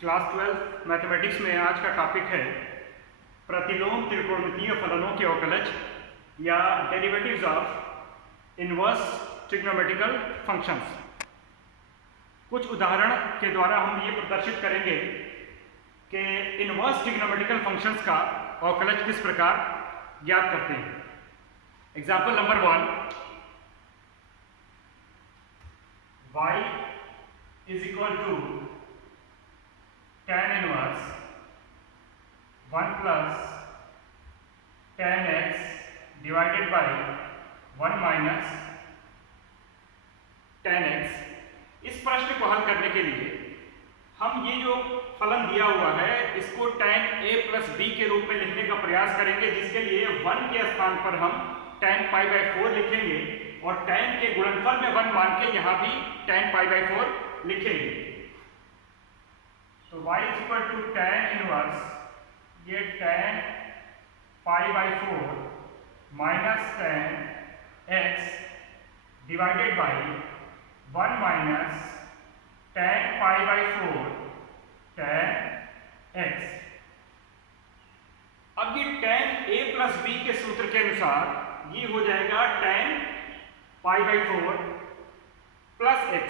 Class 12 mathematics में आज का टॉपिक है प्रतिलोम त्रिकोणमितीय फलनों के अवकलज या derivatives of inverse trigonometrical functions. कुछ उदाहरण के द्वारा हम ये प्रदर्शित करेंगे कि इनवर्स ट्रिग्नोमेट्रिकल फंक्शंस का अवकलज किस प्रकार ज्ञात करते हैं। Example number 1, y is equal to tan inverse 1 plus tan x divided by 1 minus tan x। इस प्रश्न को हल करने के लिए हम ये जो फलन दिया हुआ है इसको tan a plus b के रूप में लिखने का प्रयास करेंगे, जिसके लिए 1 के स्थान पर हम tan pi by 4 लिखेंगे और tan के गुणनफल में 1 मान के यहाँ भी tan pi by 4 लिखेंगे। तो y is equal to tan inverse ये tan pi by 4 minus tan x divided by 1 minus tan pi by 4 tan x। अब ये tan a plus b के सूत्र के अनुसार ये हो जाएगा tan pi by 4 plus x,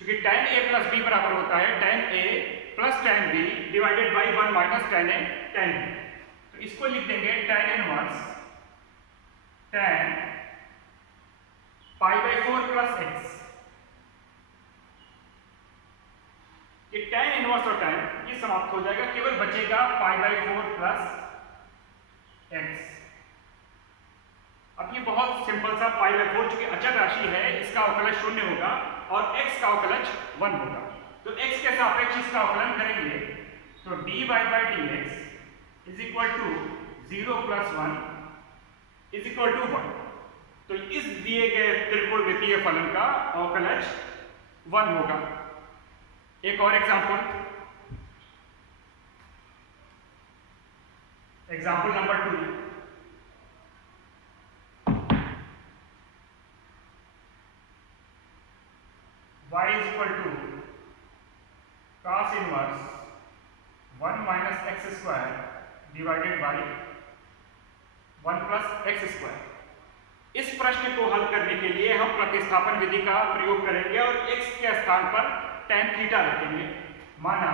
क्योंकि tan a प्लस b बराबर होता है tan a plus tan b divided by 1 minus tan a tan b। तो इसको लिख देंगे tan inverse tan pi by 4 plus x। ये tan इनवर्स और tan ये समाप्त हो जाएगा, केवल बचेगा pi by 4 प्लस x। अब ये बहुत सिंपल सा pi by 4 चूंकि अचर राशि है इसका अवकलज 0 होगा और x का अवकलज 1 होगा। तो x के सापेक्ष इसका अवकलन करेंगे तो dy by dx is equal to 0 plus 1 is equal to 1। तो इस दिए गए त्रिकोणमितीय फलन का अवकलज 1 होगा। एक और example number 2, y is equal to cos inverse 1 minus x square divided by 1 plus x square। इस प्रश्न को हल करने के लिए हम प्रतिस्थापन विधि का प्रयोग करेंगे और x के स्थान पर tan थीटा रखेंगे। माना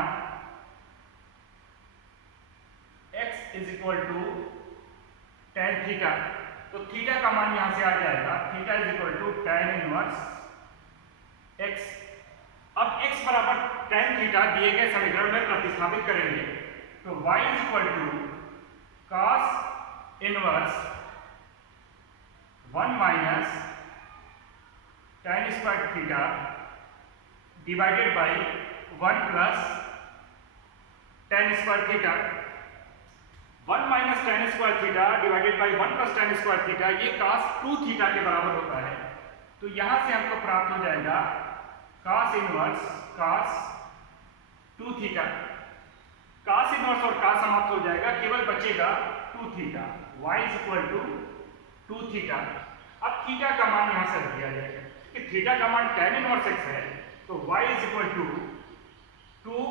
x is equal to tan theta, तो थीटा का मान यहां से आ जाएगा, theta is equal to tan inverse x। अब x बराबर tan थीटा दिए गए समीकरण में प्रतिस्थापित करेंगे तो y is equal to cos inverse 1 minus tan square theta divided by 1 plus tan square theta. 1 minus tan square theta divided by 1 plus tan square theta ये cos 2 थीटा के बराबर होता है। तो यहां से हमको प्राप्त हो जाएगा cos inverse cos 2 theta. cos inverse और cos समाप्त हो जाएगा, केवल बचेगा 2 theta. y is equal to 2 theta. अब थीटा का मान यहां से रख दिया जाएगा कि थीटा का मान tan इनवर्स x है, तो y is equal to 2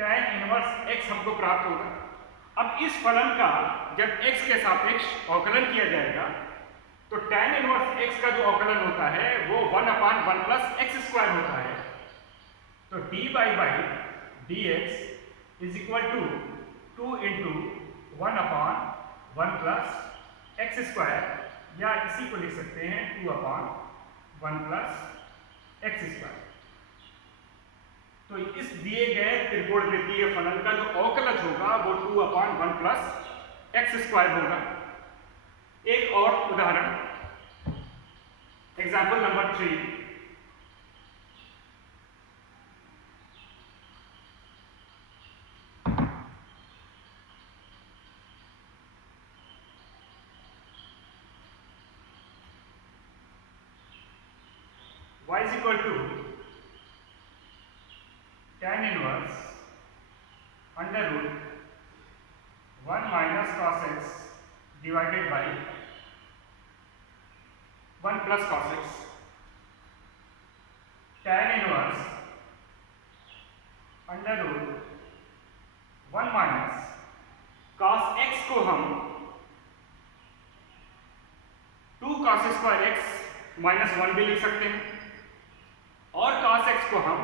tan inverse x हमको प्राप्त होगा। अब इस फलन का जब x के सापेक्ष अवकलन किया जाएगा तो tan इनवर्स x का जो अवकलन होता है वो 1/1 प्लस x स्क्वायर होता है। तो dy by dx is equal to 2 into 1/1 plus x square, या इसी को लिख सकते हैं 2/1 प्लस x स्क्वायर। तो इस दिए गए त्रिकोणमितीय फलन का जो अवकलज होगा वो 2/1 प्लस x स्क्वायर होगा। एक और उदाहरण, example number 3, y is equal to tan inverse under root 1 minus cos x divided by 1 plus cos x। tan inverse under root 1 minus cos x को हम 2 cos स्क्वायर x माइनस 1 भी लिख सकते हैं, और cos x को हम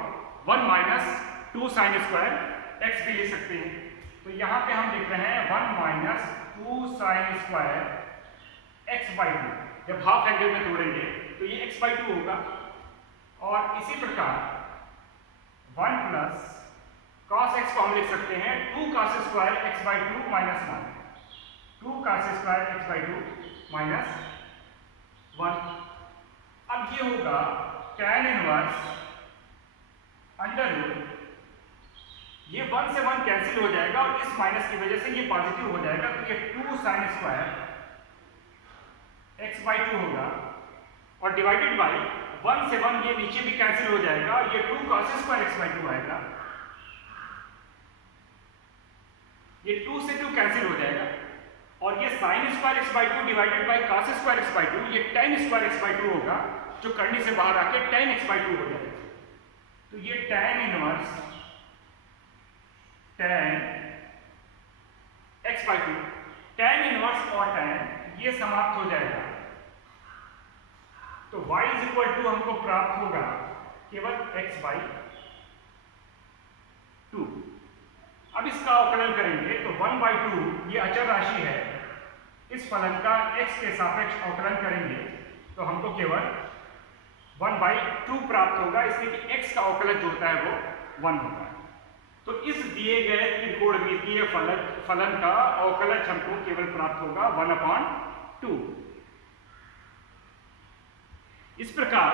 1 minus 2 sin square x भी लिख सकते हैं। तो यहाँ पे हम लिख रहे हैं 1 minus 2 sin square x by 2। जब हाफ एंगल में तोड़ेंगे तो ये x बाई 2 होगा। और इसी प्रकार 1 प्लस cos x को हम लिख सकते हैं 2 cos square x by 2 minus 1, 2 cos square x by 2 minus 1। अब ये होगा tan इनवर्स अंडर रूट, ये 1 से 1 कैंसिल हो जाएगा और इस माइनस की वजह से ये पॉजिटिव हो जाएगा, तो ये 2 sin स्क्वायर x बाई 2 होगा, और डिवाइडेड बाई 1 से 1 ये नीचे भी कैंसिल हो जाएगा, ये 2 cos स्क्वायर x बाई 2 आएगा, ये 2 से 2 कैंसिल हो जाएगा, और ये sin square x by 2 divided by cos square x by 2, ये tan स्क्वायर x बाई 2 होगा, जो करनी से बाहर आके tan x बाई 2 हो जाएगा। तो ये tan inverse tan x by 2, tan inverse और tan ये समाप्त हो जाएगा। तो y इज इक्वल टू हमको प्राप्त होगा केवल x बाई 2। अब इसका अवकलन करेंगे तो 1 बाई 2 ये अचर राशि है, इस फलन का x के सापेक्ष अवकलन करेंगे तो हमको केवल 1 बाई 2 प्राप्त होगा, इसलिए कि x का अवकलन जो होता है वो 1 होता है। तो इस दिए गए त्रिकोणमितीय फलन का अवकलज हमको केवल प्राप्त होगा 1/2। इस प्रकार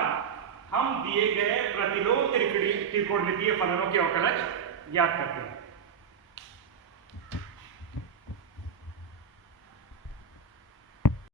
हम दिए गए प्रतिलोम त्रिकोणमितीय फलनों के अवकलज ज्ञात करते हैं।